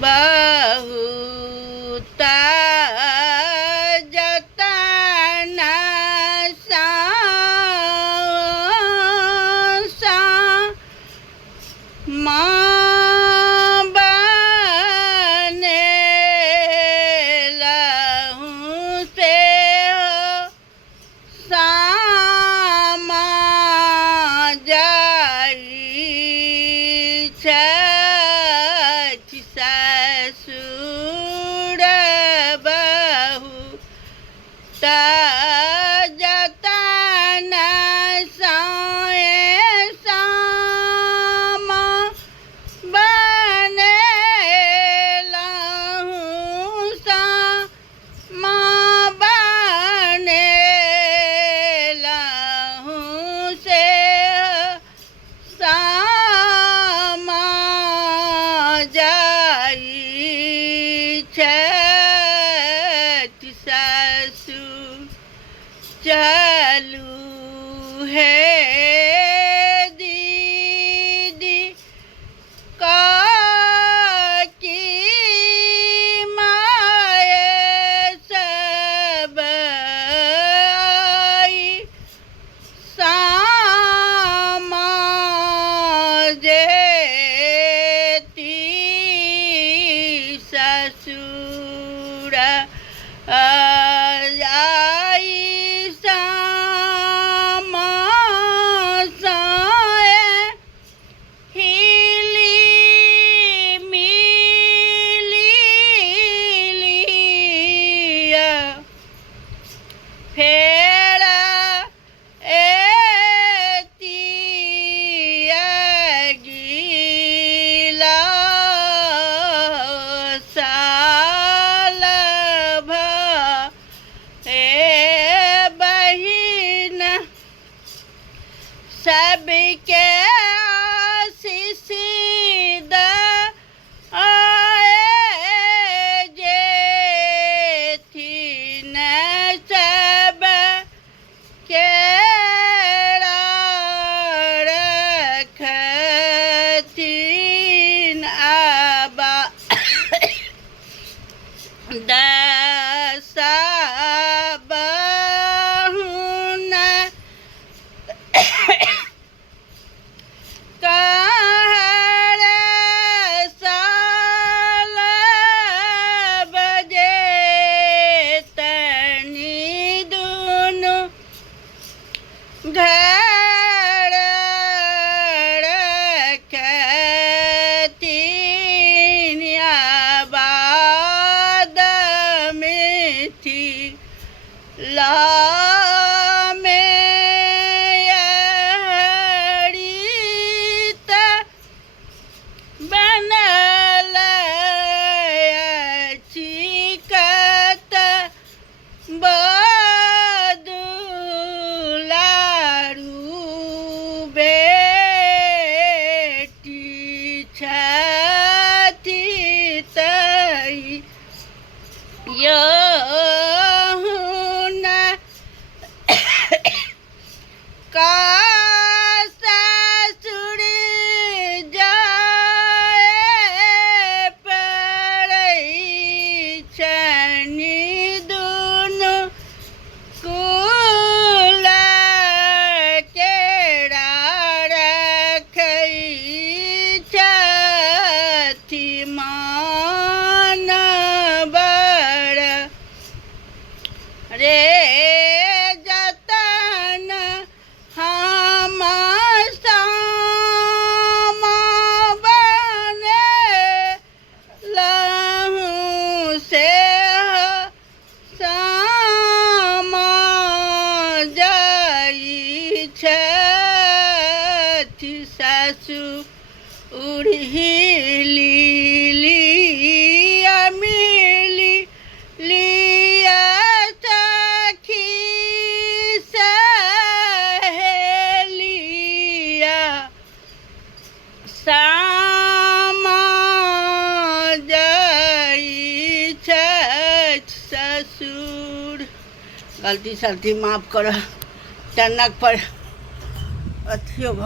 बहुत जतन सा माँ बने लहूँ से सामा जाई छठ ससुर बहू जतन साए सामा बने लहूँ सा माँ बने लहूँ से सामा जाई छठ ससुर चलू है दीदी की माए सब आई सामा जेती ससुर आई सामा साए हिली मिली लिया फेर गीला साल बहिन सबके आशीष जेथिन सब के रखथिन आबा दसा बहुन कहर साल बजे तनी दुनु घर रखथिन आबाद मिठी ला बनल चिकत बदुलारू बेटी छथि तई यहुन का ससुर जाए पड़ई छनि दुनु कुल केरा रखई छथि मान बड़ रे जतन हम सामा बने लहूँ से सामा जाई छठ ससुर हिली लिया मिली लिया सखी सहेलिया सामा जाई छठ ससुर। गलती सलती माफ करो, टनक पर अथियो भ